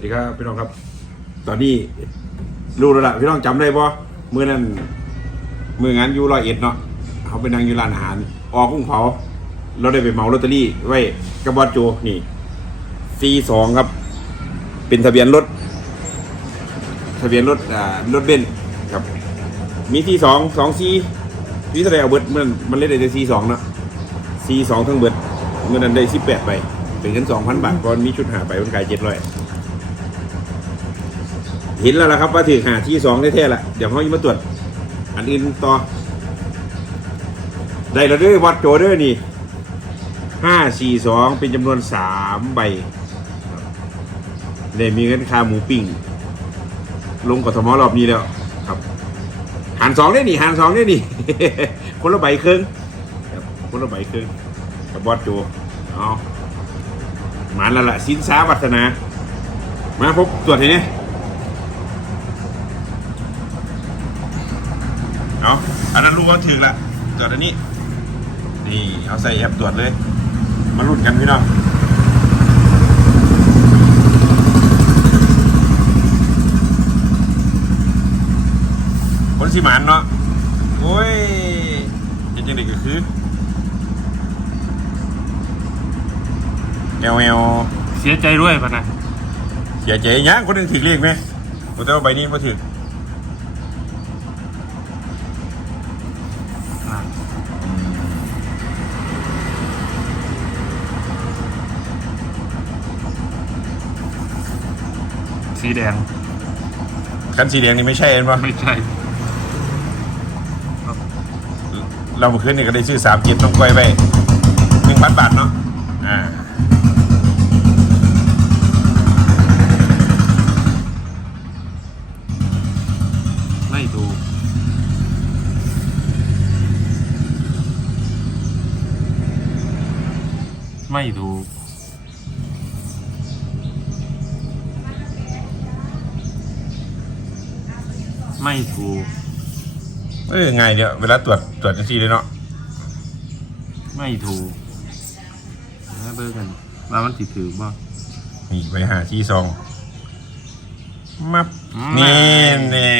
วัสดีครับพี่น้องครับ ตอนนี้รู้แล้วล่ะพี่น้องจำได้ปะเมื่อนั้นเมื่องานอยูร้อยเอ็ดเนาะเขาไปนั่งอยู่ร้านอาหาร ออกกุ้งเผาเราได้ไปเหมาลอตเตอรี่ ไว้กับบอสโจนี่ซีสองครับ เป็นทะเบียนรถ ทะเบียนรถอ่ารถเบนซ์ครับ มีซีสองสองซีวิทยาเอาเบิร์ดมันมันเล่นได้ซีสองเนาะซีสองทั้งเบิร์ดเมื่อนั้นได้สิบแปดไปเป็นเงินสองพันบาทก่อนมีชุดหาไปมันกลายเจ็ดร้อย เห็นแล้วล่ะครับว่าถือหาที่สองแท้ๆละเดี๋ยวเขาจะมาตรวจ อันอื่นต่อ ได้แล้วด้วยวัดโจเด้อนี่ห้าสี่สองเป็นจำนวนสามใบได้มีเงินค่าหมูปิ้ง ลงกทมอรอบนี้แล้วครับ หารสองได้นี่หารสองได้นี่ คนละใบครึ่งครับคนละใบครึ่งกับบอสโจเอามาแล้วล่ะสินสาวัฒนา มาพบตรวจทีนี้ เอาอันนั้นรู้ว่าถึงละตรวจอันนี้ นี่เอาใส่แอปตรวจเลย มาลุ้นกันพี่น้องคนสิหมานเนาะโอ้ยเห็นจังเด็กก็คือเอลเอลเสียใจด้วยพะนะเสียใจยังคนหนึงถือเลขไหมผมแต่ว่าใบนี้มาถือ อะ สีแดงคันสีแดงนี่ไม่ใช่เห็นปะไม่ใช่เราเมื่อคืนนี่ก็ได้ซื้อสามจิตต้องกล้วยไปหนึ่งพันบาทเนาะอ่าไม่ถูกไม่ถู ไม่ถูกเอ้ยง่ายเดียวเวลาตรวจตรวจจังซี่เลยเนาะไม่ถูกมาเบิกกันว่ามันติดถือบ่นี่ไปหาที่ซองมับอืมนี่แน่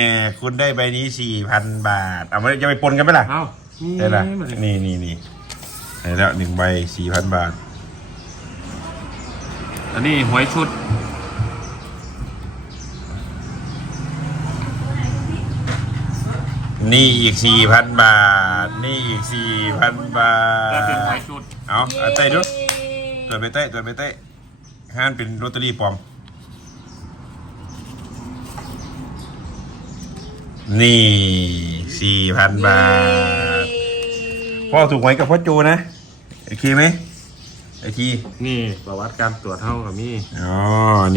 คุณได้ใบนี้สี่พันบาท เอามาจะไปปนกันไหมล่ะเอ้าได้ละมาเลยนี่นี่นี่ได้แล้วหนึ่งใบสี่พันบาท อันนี้หวยชุด นี่อีกสี่พันบาท นี่อีกสี่พันบาแต่เป็นหวยทชุดเอาเอาเต้ดูตัวไปเต้ตัวไปเต้ห้านเป็นลอตเตอรี่ปลอม นี่สี่พันบาท พ่อถูกหวยกับพ่อจูนะ โอเคไหมไอทีนี่ประวัติการตรวจเท่ากับมี่อ๋อ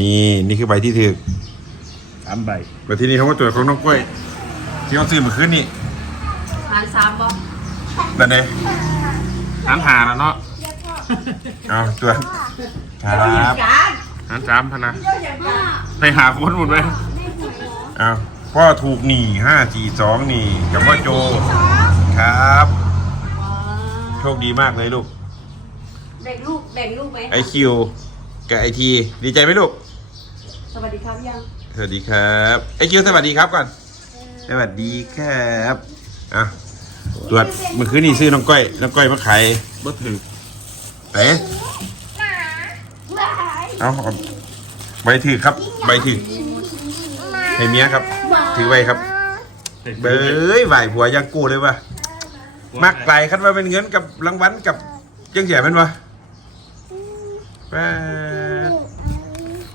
นี่ นี่คือใบที่ถือสามใบใบที่นี่เขามาตรวจของน้องกล้วย ที่เขาซื้อเมื่อคืนนี่หารสามบ่นั่นเองหารหาแล้วเนาะเอาตรวจครับการหารสามพะนะอย่างการไปหาคนหมดไหมเอาพ่อถูกหนี่ห้าจีสองนี่กับพ่อโจครับ โชคดีมากเลยลูก แบ่งลูกแบ่งลูกไหมไอคิวกับไอทีดีใจไหมลูก สวัสดีครับยัง สวัสดีครับ ไอคิวสวัสดีครับก่อน สวัสดีครับอะตรวจเมื่อคืนนี่ซื้อน้องก้อยน้องก้อยมาขายบ่ถือเอ๊ะเอาเอาใบถือครับใบถือให้เมียครับ ถือไว้ครับเบ้ยไหวผัวยังกูเลยว่ะมักไหลคันว่าเป็นเงินกับรางวัลกับยังแย่เป็นวะแป๊ด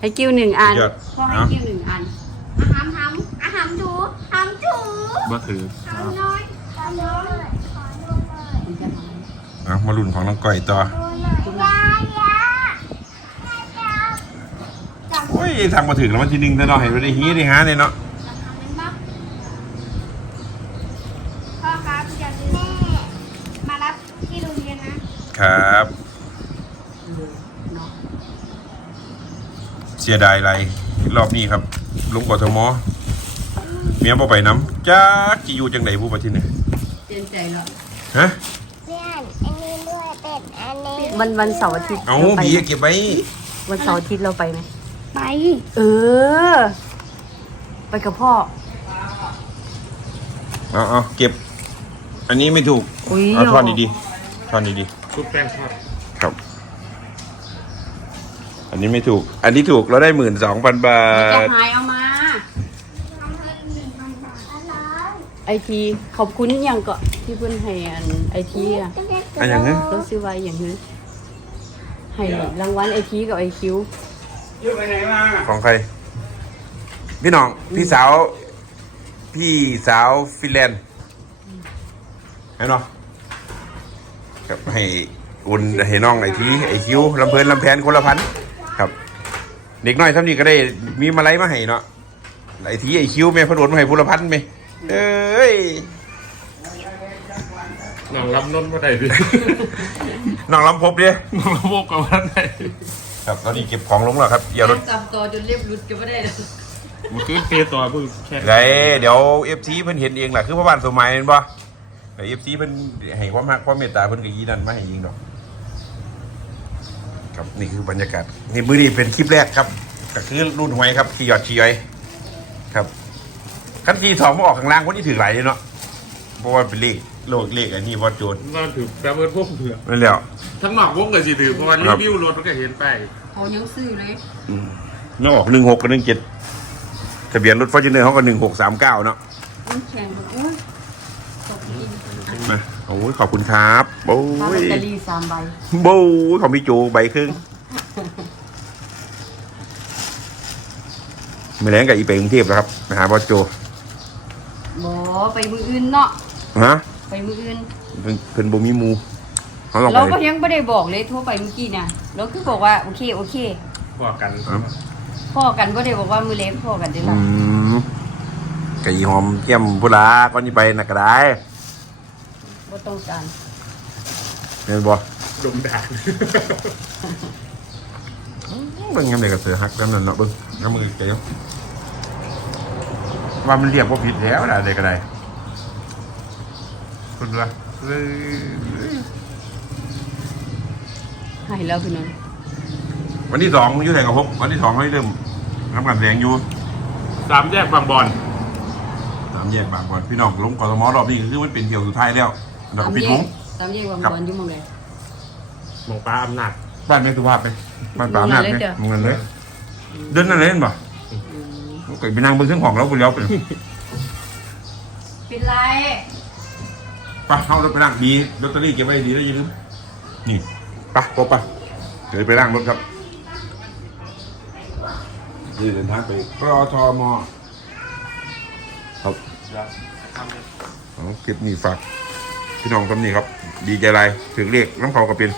ให้กิ้วหนึ่งอันยอดพ่อให้เอากิ้วหนึ่งอันอาหารทำอาหารดูทำถู บ่ถือทำน้อยทำน้อยขอดูหน่อยเอามาลุ่นของน้องก้อยต่อดูหน่อยยายายาโอ้ยทางมาถึงแล้วมันทีหนึงแต่เนาะเห็นไปได้ฮีได้ฮาเลยเนาะพ่อครับอย่าลืมแม่มารับที่โรงเรียนนะ ครับเสียดายไรรอบนี้ครับลุงกทม เมียบ่ไปน้ำจ้าจีอยู่จังไดผู้ประทินเนี่ยเจนใจแล้วฮะเพื่อนอันนี้ด้วยเป็ดอันนี้วันวันเสาร์อาทิตย์เอารไปบีไหมเก็บไว้วันเสาร์อาทิตย์เราไปไหมไปเออ ไปกับพ่อ เอาเอาเก็บ อันนี้ไม่ถูกอุ๊ย เอาทอนดีๆทอนดีชุบแป้งทอดๆครับ อันนี้ไม่ถูก อันนี้ถูกเราได้หมื่นสองพันบาจะท หายเอามาทำให้หนึ่งพันบาทอะไร ไอทีขอบคุณอย่างก็ที่เพื่อนให้อันไอทีอะอันอย่างนั้นต้องซื้อไว้อย่างนี้ให้รางวัลไอทีกับไอคิวของใคร พี่น้อง พี่สาว พี่สาวฟินแลนด์ให้เนาะครับให้อุ่นให้น้องไอทีไอคิวลำเพลินลำแพนคนละพันครับเด็กน้อยท่านี้ก็ได้มีมาไลยมาให้เนาะไอทีไอคิวแม่เพนโดนมาให้พลพันไหม เอ้ยน้องรับนนท์มาได้ดิน้องลำพบดิน้องระบบกับว่าได้ครับตอนนี้เก็บของลงแล้วครับเดี๋ยวรถจับตัวจนเรียบรุดกันไม่ได้เลยมันคือเปต่อเพิ่งแค่ไงเดี๋ยวเอฟซีเพิ่นเห็นเองแหละคือพ่อบ้านสมัยนั่นปะเดี๋ยวเอฟซีเพิ่นให้ความรักความเมตตาเพิ่นก็ยีนั่นมาให้ยิงดอก ครับนี่คือบรรยากาศนี่มื้อนี้เป็นคลิปแรกครับ ก็คือรุ่นหวยครับที่ยอดชีไว้ครับ ขั้นที่สองมาออกข้างล่างคนที่ถือไหลายเลยเนาะเพราะว่าเป็นเลขโลกเลขอันนี้วอดโจนว่าถือแปลว่าพวกเผือกนั่นแหล้ว ทั้งนอกวงกับสิถือเพราะว่ารีวิวรถมันก็เห็นไป เขายังซื้อเลยนั่นออกหนึ่งหกกับหนึ่งเจ็ดทะเบียนรถฟอร์จูเนอร์เขาก็หนึ่งหกสามเก้าเนาะมันแข็งแบบอุ้ยตกอีกมาโอ้ยขอบคุณครับโอ้ถ้าลอยตเตอรี่สามใบโบ้ยของพี่จูใบครึ่งไม่แรงกับอีเปกรุงเทพแล้วครับไปหาบอสโจ บอไปมืออื่นเนาะฮะไปมืออื่นเพิ่นเพิ่นบ่มีหมูเขาลองเราไปก็ยังไม่ได้บอกเลยโทั่วไปเมื่อกี้นะเราคือบอกว่าโอเคโอเคบอกกันครับพ่อกันก็ได้บอกว่ามือเล็กพ่อกันได้อืละมไก่หอมเกี่ยมพุลาก่อนนี้ไปนักกระไดบ่ต้องการเห็นบ่ดมด่าเบิ่งยังไงก็เสือหักกันนั่นเนาะเบิ่งน้ำมือเกี่ย วว่ามันเรียกว่าผิดแล้วนะเด็กกระไดคุณว่าเอ้ยให้แล้วพี่น้องวันที่สองอยุ่ไหนกับพบวันที่สองเขาเริ่มรับการแสดงอยู่สามแยกบางบอนสามแยกบางบอนพี่น้องลงกทมรอบนี้ก็คือมันเป็นเที่ยวสุดท้ายแล้วเดี๋ยวก็ปิดวงตามแยกวางครับบอลอยู่หมองเลยหมองปลาอำนาจบ้านแม่สุภาพไปบ้านป่าหน้ามึงไหมเลยเด้อมึงเงินเลยเดินนั่นเลยเห็นป่ะ ก็ไปนั่งบนเครื่องของเราไปแล้วไปเป็นไรไปเข้ารถไปนั่งดีลอตเตอรี่เก็บไว้ดีแล้วอยืมนี่ไปพบไปเดี๋ยวไปนั่งรถครับนี่เดินทางไปกทมครับเอาคลิปนี้ฝากพี่น้องทำนี่ครับ ดีใจไรถึงเรียกน้ำเขาก็เป็น